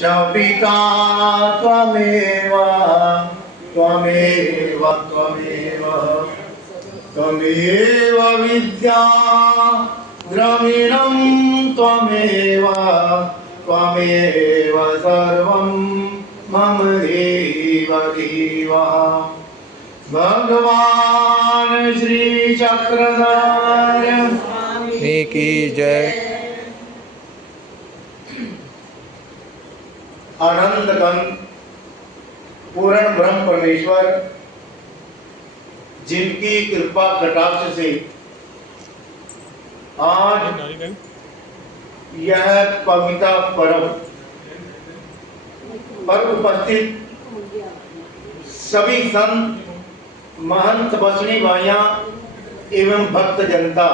च पिता त्वमेव त्वमेव त्वमेव त्वमेव विद्या द्रविणं त्वमेव त्वमेव सर्वं मम देव देव। भगवान श्री चक्रधर की जय। आनंद कंद पूर्ण ब्रह्म परमेश्वर जिनकी कृपा कटाक्ष से आज यह पवित्र पर्व पर उपस्थित सभी संत महंत बसनी भाइयां एवं भक्त जनता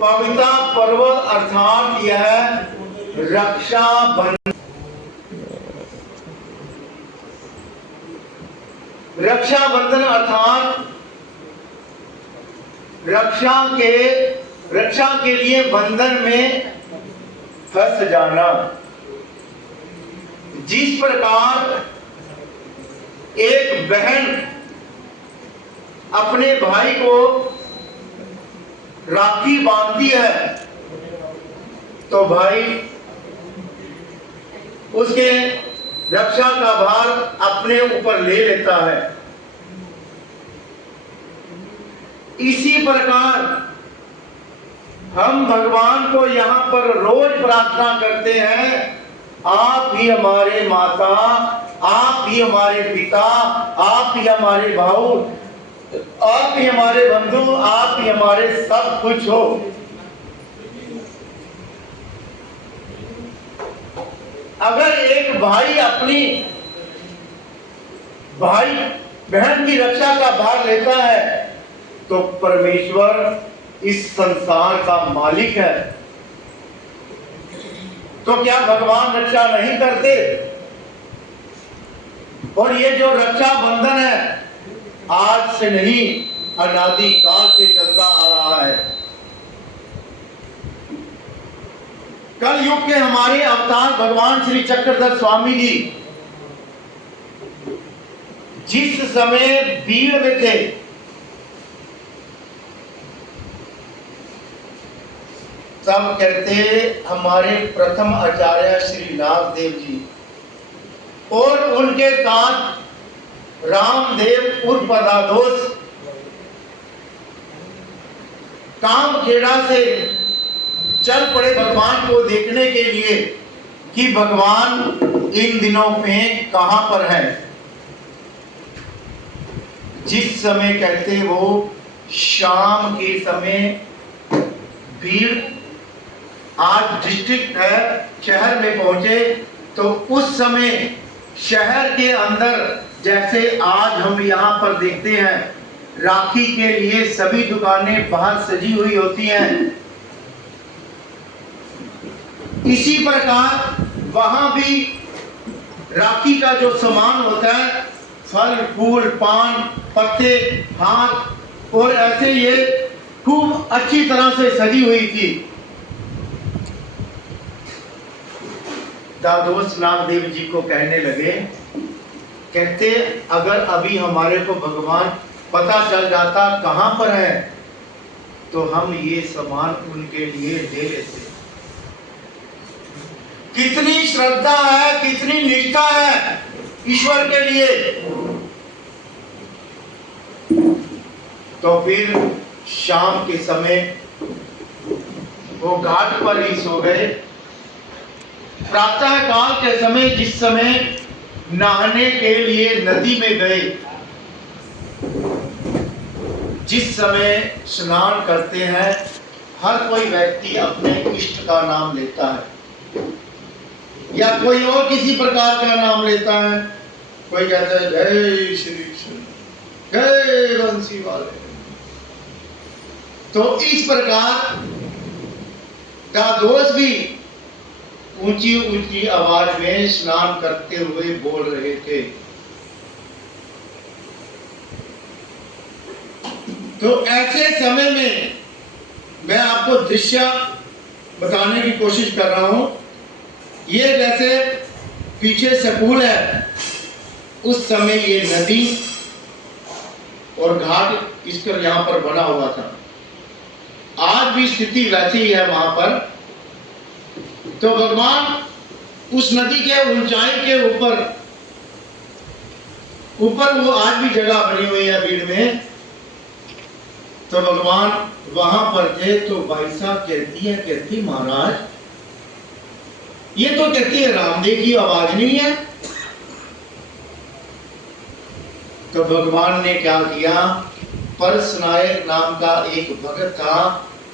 पवित्र पर्व अर्थात यह रक्षाबंधन अर्थात रक्षा के लिए बंधन में फंस जाना। जिस प्रकार एक बहन अपने भाई को राखी बांधती है तो भाई उसके रक्षा का भार अपने ऊपर ले लेता है। इसी प्रकार हम भगवान को यहाँ पर रोज प्रार्थना करते हैं, आप ही हमारे माता, आप ही हमारे पिता, आप ही हमारे भाऊ, आप ही हमारे बंधु, आप ही हमारे सब कुछ हो। अगर एक भाई अपनी भाई बहन की रक्षा का भार लेता है तो परमेश्वर इस संसार का मालिक है, तो क्या भगवान रक्षा नहीं करते? और ये जो रक्षा बंधन है आज से नहीं, अनादि काल से चलता आ रहा है। कल युग के हमारे अवतार भगवान श्री चक्रधर स्वामी जी जिस समय भीड़ में थे, तब कहते हमारे प्रथम आचार्य श्री नागदेव जी और उनके साथ रामदेव उर्फ दादोस कामखेड़ा से चल पड़े भगवान को देखने के लिए कि भगवान इन दिनों में कहां पर है। जिस समय कहते वो शाम के समय भीड़ आज डिस्ट्रिक्ट है शहर में पहुंचे तो उस समय शहर के अंदर जैसे आज हम यहाँ पर देखते हैं राखी के लिए सभी दुकानें बाहर सजी हुई होती हैं, इसी प्रकार वहां भी राखी का जो सामान होता है फल फूल पान पत्ते हाथ और ऐसे ये खूब अच्छी तरह से सजी हुई थी। दादोस नागदेव जी को कहने लगे, कहते अगर अभी हमारे को भगवान पता चल जाता कहां पर है तो हम ये सामान उनके लिए ले लेते। कितनी श्रद्धा है, कितनी निष्ठा है ईश्वर के लिए। तो फिर शाम के समय वो घाट पर ही सो गए। प्रातः काल के समय जिस समय नहाने के लिए नदी में गए, जिस समय स्नान करते हैं हर कोई व्यक्ति अपने इष्ट का नाम लेता है या कोई और किसी प्रकार का नाम लेता है। कोई कहता है जय श्री कृष्ण, जय बंसी वाले। तो इस प्रकार दादोस भी ऊंची ऊंची आवाज में स्नान करते हुए बोल रहे थे, तो ऐसे समय में मैं आपको दृश्य बताने की कोशिश कर रहा हूं। ये जैसे पीछे स्कूल है, उस समय ये नदी और घाट इस पर यहां पर बना हुआ था। आज भी स्थिति वैसी ही है वहां पर। तो भगवान उस नदी के ऊंचाई के ऊपर वो आज भी जगह बनी हुई है भीड़ में। तो भगवान वहां पर थे। तो भाई साहब कहती महाराज, ये तो कहती है रामदेव की आवाज नहीं है। तो भगवान ने क्या किया, परसनायक नाम का एक भगत था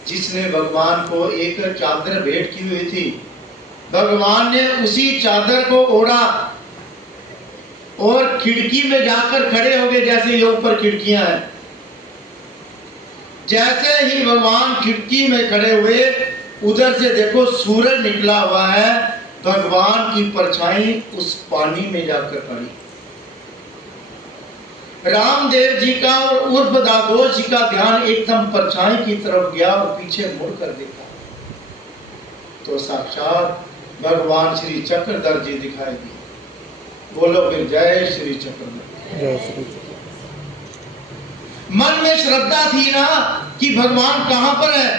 जिसने भगवान को एक चादर भेंट की हुई थी। भगवान ने उसी चादर को ओढ़ा और खिड़की में जाकर खड़े हो गए। जैसे ये ऊपर खिड़कियां हैं, जैसे ही भगवान खिड़की में खड़े हुए, उधर से देखो सूरज निकला हुआ है। भगवान की परछाई उस पानी में जाकर पड़ी। रामदेव जी का और उर्फ दादोस जी का ध्यान एकदम परछाई की तरफ गया और पीछे मुड़कर देखा तो साक्षात भगवान श्री चक्रधर जी दिखाई दिए। बोलो फिर जय श्री चक्रधर। जय श्री। मन में श्रद्धा थी ना कि भगवान कहां पर है।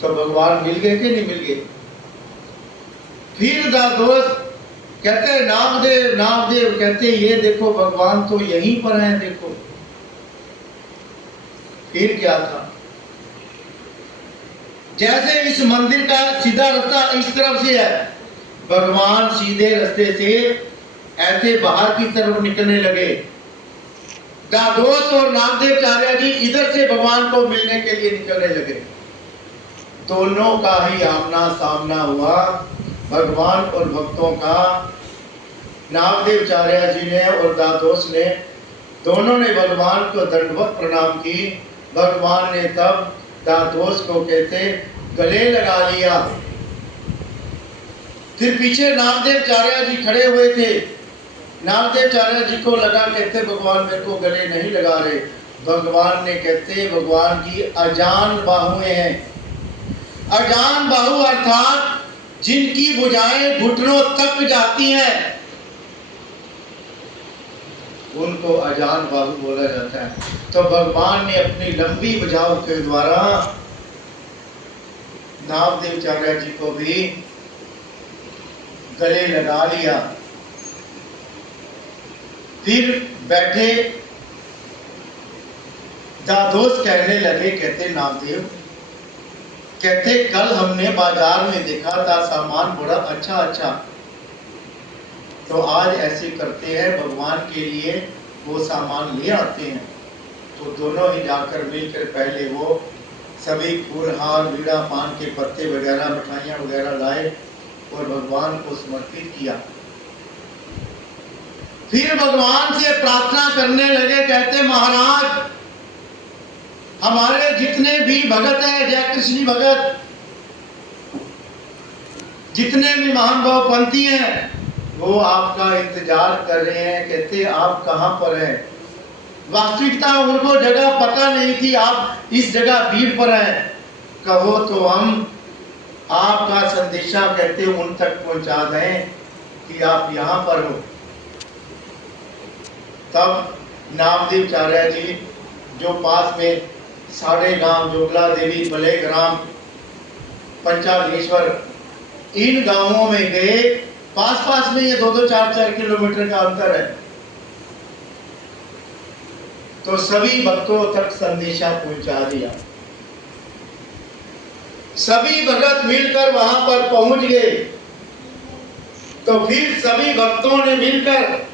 तो भगवान मिल गए कि नहीं मिल गए। फिर दादोस कहते नामदेव नामदेव, कहते ये देखो भगवान तो यहीं पर हैं, देखो। फिर क्या था, जैसे इस मंदिर का सीधा रास्ता इस तरफ से है, भगवान सीधे रास्ते से ऐसे बाहर की तरफ निकलने लगे। दादोस और नामदेवाचार्य जी इधर से भगवान को मिलने के लिए निकलने लगे। दोनों का ही आमना सामना हुआ, भगवान और भक्तों का। नामदेवाचार्य जी ने और दादोस ने, दोनों ने भगवान को दंडवत प्रणाम की। भगवान ने तब दादोस को कहते गले लगा लिया। फिर पीछे नामदेवाचार्य जी खड़े हुए थे। नामदेवाचार्य जी को लगा, कहते भगवान मेरे को गले नहीं लगा रहे। भगवान ने, कहते भगवान की अजान बाहुएं हैं। अजान बाहु अर्थात जिनकी भुजाएं घुटनों तक जाती हैं, उनको अजान बाहु बोला जाता है। तो भगवान ने अपनी लंबी भुजाओं के द्वारा नामदेवाचार्य जी को भी गले लगा लिया। फिर बैठे दादोस कहने लगे, कहते नामदेव, कहते कल हमने बाजार में देखा था सामान बड़ा अच्छा अच्छा, तो आज ऐसे करते हैं भगवान के लिए वो सामान ले आते हैं। तो दोनों ही जाकर मिलकर पहले वो सभी फूल हार बीड़ा पान के पत्ते वगैरह मिठाइयाँ वगैरह लाए और भगवान को समर्पित किया। फिर भगवान से प्रार्थना करने लगे, कहते महाराज हमारे जितने भी भगत हैं, जय कृष्ण भगत, जितने भी महान भाव पंथी हैं, वो आपका इंतजार कर रहे हैं। कहते आप कहां पर हैं। वास्तविकता उनको जगह पता नहीं थी, आप इस जगह भीड़ पर हैं। कहो तो हम आपका संदेशा, कहते उन तक पहुंचा दें कि आप यहां पर हो। तब नामदेवाचार्य जी जो पास में साढ़े गांव, जोगला देवी, बले ग्राम, पंचालेश्वर, इन गांवों में गए। पास पास में ये 2-2, 4-4 किलोमीटर का अंतर है। तो सभी भक्तों तक संदेशा पहुंचा दिया। सभी भगत मिलकर वहां पर पहुंच गए। तो फिर सभी भक्तों ने मिलकर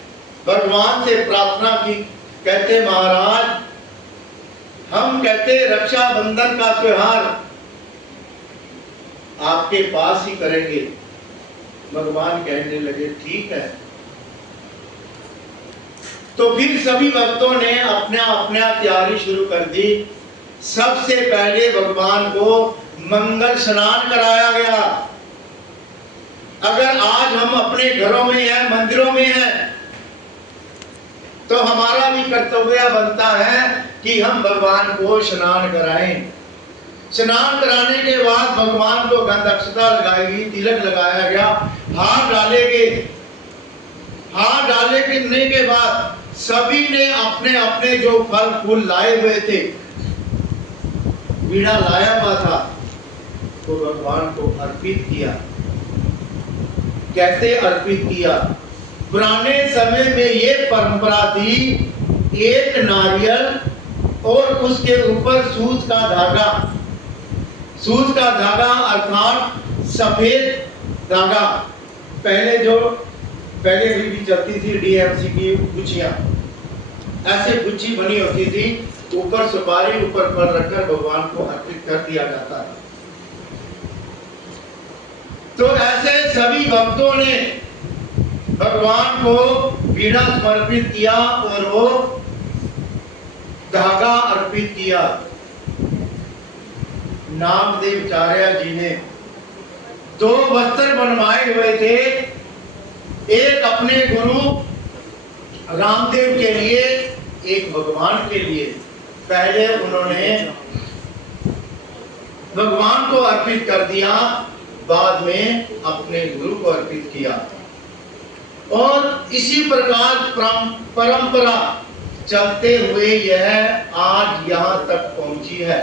भगवान से प्रार्थना की। कहते महाराज हम, कहते रक्षाबंधन का त्योहार आपके पास ही करेंगे। भगवान कहने लगे ठीक है। तो फिर सभी भक्तों ने अपना अपना तैयारी शुरू कर दी। सबसे पहले भगवान को मंगल स्नान कराया गया। अगर आज हम अपने घरों में हैं, मंदिरों में हैं, तो हमारा भी कर्तव्य बनता है कि हम भगवान को स्नान कराएं। स्नान कराने के बाद भगवान को गंध अक्षता लगाई गई, तिलक लगाया गया, हाथ डालने के बाद सभी ने अपने अपने जो फल फूल लाए हुए थे, वीणा लाया हुआ था, तो भगवान को अर्पित किया। कैसे अर्पित किया? पुराने समय में ये परंपरा थी, एक नारियल और उसके ऊपर सूत का धागा अर्थात सफेद धागा, पहले भी चलती थी डीएमसी की गुच्छियां, ऐसे गुच्छी बनी होती थी, ऊपर सुपारी ऊपर फल रखकर भगवान को अर्पित कर दिया जाता था। तो ऐसे सभी भक्तों ने भगवान को वीणा समर्पित किया और वो धागा अर्पित किया। नामदेवाचार्य जी ने 2 वस्त्र बनवाए हुए थे, एक अपने गुरु रामदेव के लिए, एक भगवान के लिए। पहले उन्होंने भगवान को अर्पित कर दिया, बाद में अपने गुरु को अर्पित किया। और इसी प्रकार परंपरा चलते हुए यह आज यहाँ तक पहुंची है।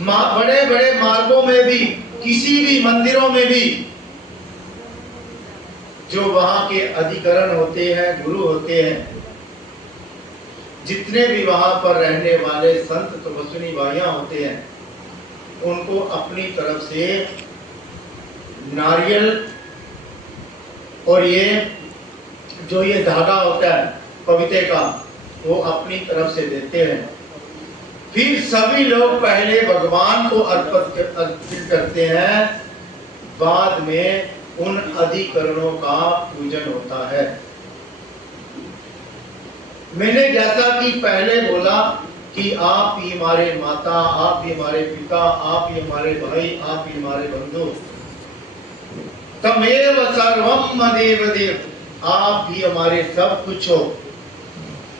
बड़े बड़े मार्गों में भी, किसी भी मंदिरों में भी जो वहां के अधिकरण होते हैं, गुरु होते हैं, जितने भी वहां पर रहने वाले संत तपस्विनी भाइयां होते हैं, उनको अपनी तरफ से नारियल और ये धागा होता है पवित्र का, वो अपनी तरफ से देते हैं। फिर सभी लोग पहले भगवान को अर्पित करते हैं, बाद में उन अधिकरणों का पूजन होता है। मैंने जैसा कि पहले बोला कि आप ही हमारे माता, आप ही हमारे पिता, आप ही हमारे भाई, आप ही हमारे बंधु, तमेव सर्वम मदेव देव, आप ही हमारे सब कुछ हो।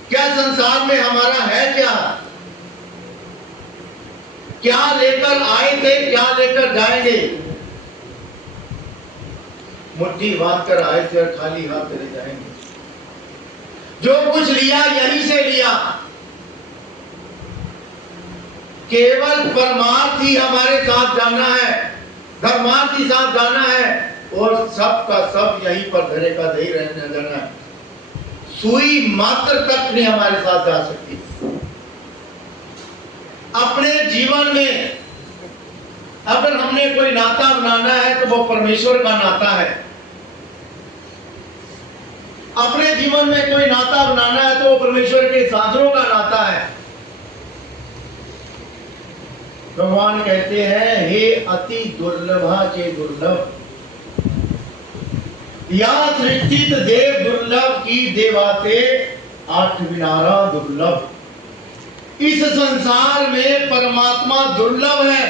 क्या संसार में हमारा है क्या लेकर आए थे, क्या लेकर जाएंगे? मुट्ठी बांध कर आए थे और खाली हाथ चले जाएंगे। जो कुछ लिया यहीं से लिया, केवल परमार्थ ही हमारे साथ जाना है, धर्मार्थ ही साथ जाना है, और सब का सब यहीं पर धरे का दे रहने जाना है। सुई मात्र तक नहीं हमारे साथ जा सकती। अपने जीवन में अगर हमने कोई नाता बनाना है तो वो परमेश्वर का नाता है। अपने जीवन में कोई नाता बनाना है तो वो परमेश्वर के साधनों का नाता है। भगवान कहते हैं, हे अति दुर्लभा चे दुर्लभ, या सृष्टित देव दुर्लभ की देवाते आठ विनारा दुर्लभ। इस संसार में परमात्मा दुर्लभ है,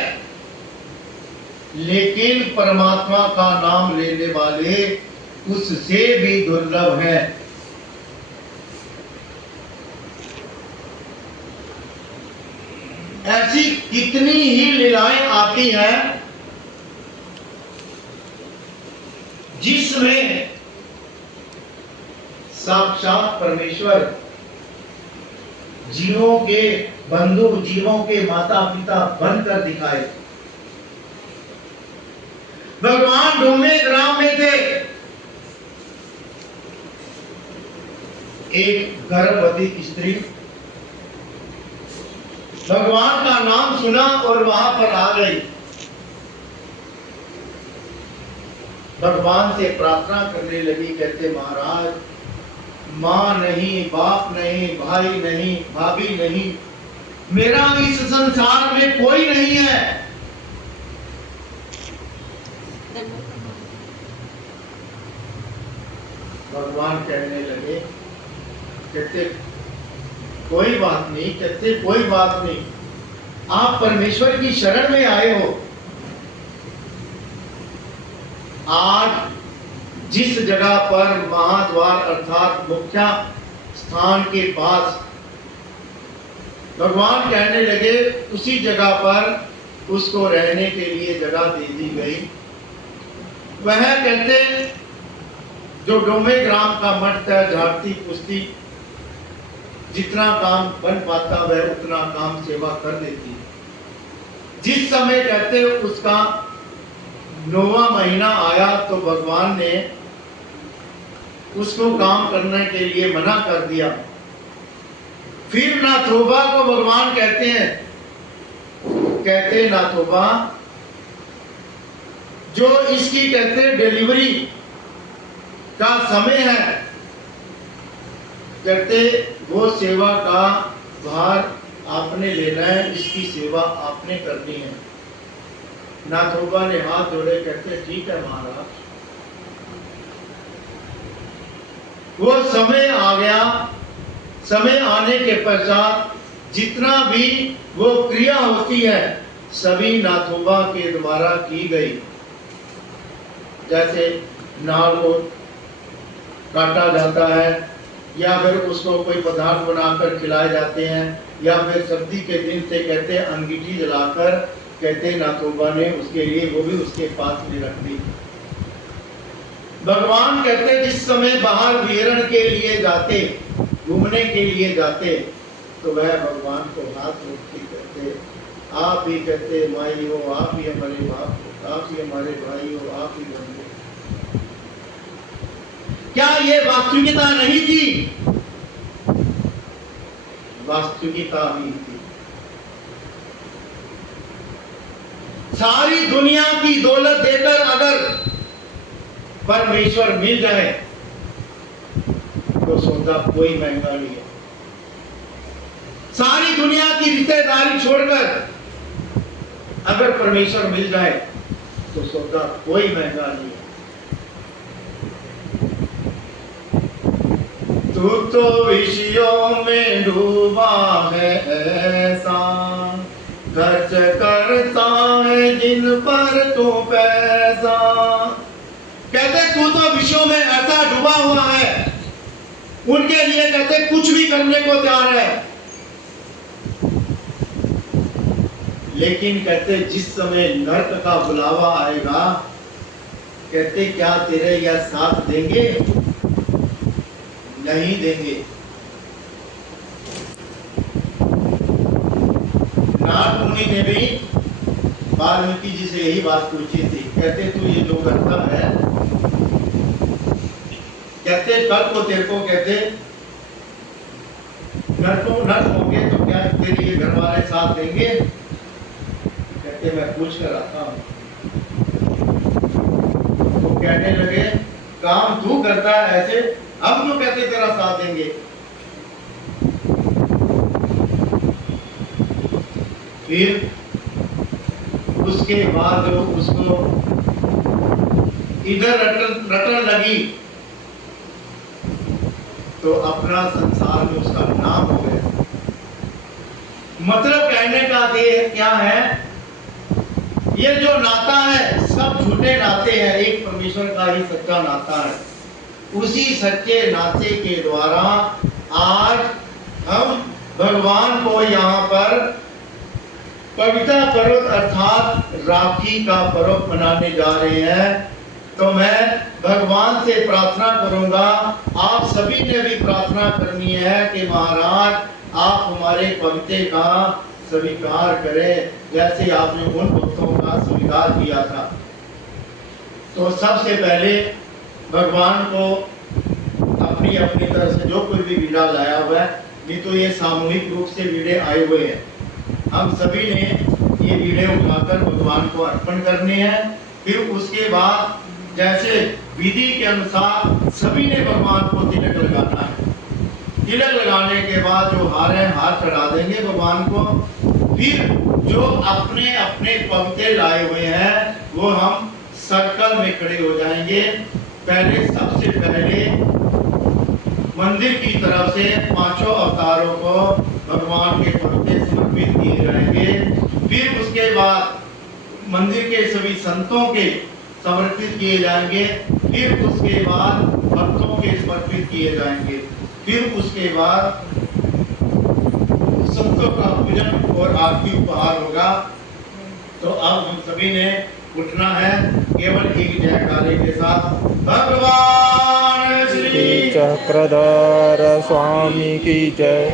लेकिन परमात्मा का नाम लेने वाले उससे भी दुर्लभ है। ऐसी कितनी ही लीलाएं आती हैं जिसमें साक्षात परमेश्वर जीवों के बंधु, जीवों के माता पिता बनकर दिखाए। भगवान डोमे ग्राम में थे, एक गर्भवती स्त्री भगवान का नाम सुना और वहां पर आ गई। भगवान से प्रार्थना करने लगी, कहते महाराज, माँ नहीं, बाप नहीं, भाई नहीं, भाभी नहीं, मेरा इस संसार में कोई नहीं है। भगवान कहने लगे, कहते कोई बात नहीं, कहते कोई बात नहीं, आप परमेश्वर की शरण में आए हो। आज जिस जगह पर महाद्वार अर्थात मुख्य स्थान के पास भगवान कहने लगे उसी जगह पर उसको रहने के लिए जगह दे दी गई। वह कहते जो डोमे ग्राम का मठ है, झाड़ती पुस्ती जितना काम बन पाता वह उतना काम सेवा कर देती। जिस समय कहते उसका 9वां महीना आया तो भगवान ने उसको काम करने के लिए मना कर दिया। फिर नाथोबा को भगवान कहते हैं, कहते नाथोबा जो इसकी कहते डिलीवरी का समय है, कहते वो सेवा का भार आपने लेना है, इसकी सेवा आपने करनी है। नाथोबा ने हाथ जोड़े, कहते ठीक है महाराज। वो समय आ गया। समय आने के पश्चात जितना भी वो क्रिया होती है सभी नाथोबा के द्वारा की गई। जैसे नाल को काटा जाता है या फिर उसको कोई पदार्थ बनाकर खिलाए जाते हैं, या फिर सर्दी के दिन से कहते अंगीठी जलाकर कहते नाथोबा ने उसके लिए वो भी उसके पास में रख दी। भगवान कहते जिस समय बाहर विहरण के लिए जाते, घूमने के लिए जाते, तो वह भगवान को हाथ जोड़ते कहते आप ही कहते माई हो, आप ही हमारे बाप हो, आप ही हमारे भाई हो, आप ही बंधु। क्या ये वास्तविकता नहीं थी? वास्तविकता ही थी। सारी दुनिया की दौलत देकर अगर परमेश्वर मिल जाए तो सौदा कोई महंगा नहीं है। सारी दुनिया की रिश्तेदारी छोड़कर अगर परमेश्वर मिल जाए तो सौदा कोई महंगा नहीं है। तू तो विषयों में डूबा है ऐसा, खर्च करता है जिन पर तू पैसा। कहते तू तो विषयों में ऐसा डूबा हुआ है, उनके लिए कहते कुछ भी करने को तैयार है। लेकिन कहते जिस समय नरक का बुलावा आएगा, कहते क्या तेरे यह साथ देंगे? नहीं देंगे। नारद मुनि ने भी वाल्मीकि जी से यही बात पूछी थी। कहते तू ये जो करता है, कहते कल को तेरे को कहते नरक होंगे तो क्या तेरे ये घर वाले साथ देंगे? कहते मैं पूछ कर आता हूं। तो कहने लगे काम तू करता है ऐसे, हम क्यों कहते तेरा साथ देंगे? फिर उसके बाद उसको इधर रटन लगी तो अपना संसार में उसका नाम हो गया। मतलब कहने का क्या है, ये जो नाता है सब झूठे नाते हैं, एक परमेश्वर का ही सच्चा नाता है। उसी सच्चे नाते के द्वारा आज हम भगवान को यहाँ पर पवित्र पर्व अर्थात राखी का पर्व मनाने जा रहे हैं। तो मैं भगवान से प्रार्थना करूंगा, आप सभी ने भी प्रार्थना करनी है कि महाराज आप हमारे पवित्र का स्वीकार करें, जैसे आपने उन भक्तों का स्वीकार किया था। तो सबसे पहले भगवान को अपनी अपनी तरफ से जो कोई भी वीड़ा लाया हुआ है, नहीं तो ये सामूहिक रूप से वीड़े आए हुए हैं, हम सभी ने ये वीड़े उठाकर भगवान को अर्पण करने हैं। फिर उसके बाद जैसे विधि के अनुसार सभी ने भगवान को तिलक लगाना है। तिलक लगाने के बाद जो हार है हार चढ़ा देंगे भगवान को। फिर जो अपने अपने पवित्र लाए हुए हैं वो हम सर्कल में खड़े हो जाएंगे। पहले सबसे पहले मंदिर की तरफ से पांचों अवतारों को भगवान के पवित्र समर्पित किए जाएंगे। फिर उसके बाद मंदिर के सभी संतों के समर्पित किए जाएंगे। फिर उसके बाद भक्तों के समर्पित किए जाएंगे। फिर उसके बाद संतों का पूजन और आरती उपहार होगा। तो अब हम सभी ने उठना है केवल एक जयकारे के साथ। भगवान श्री चक्रधर स्वामी की जय।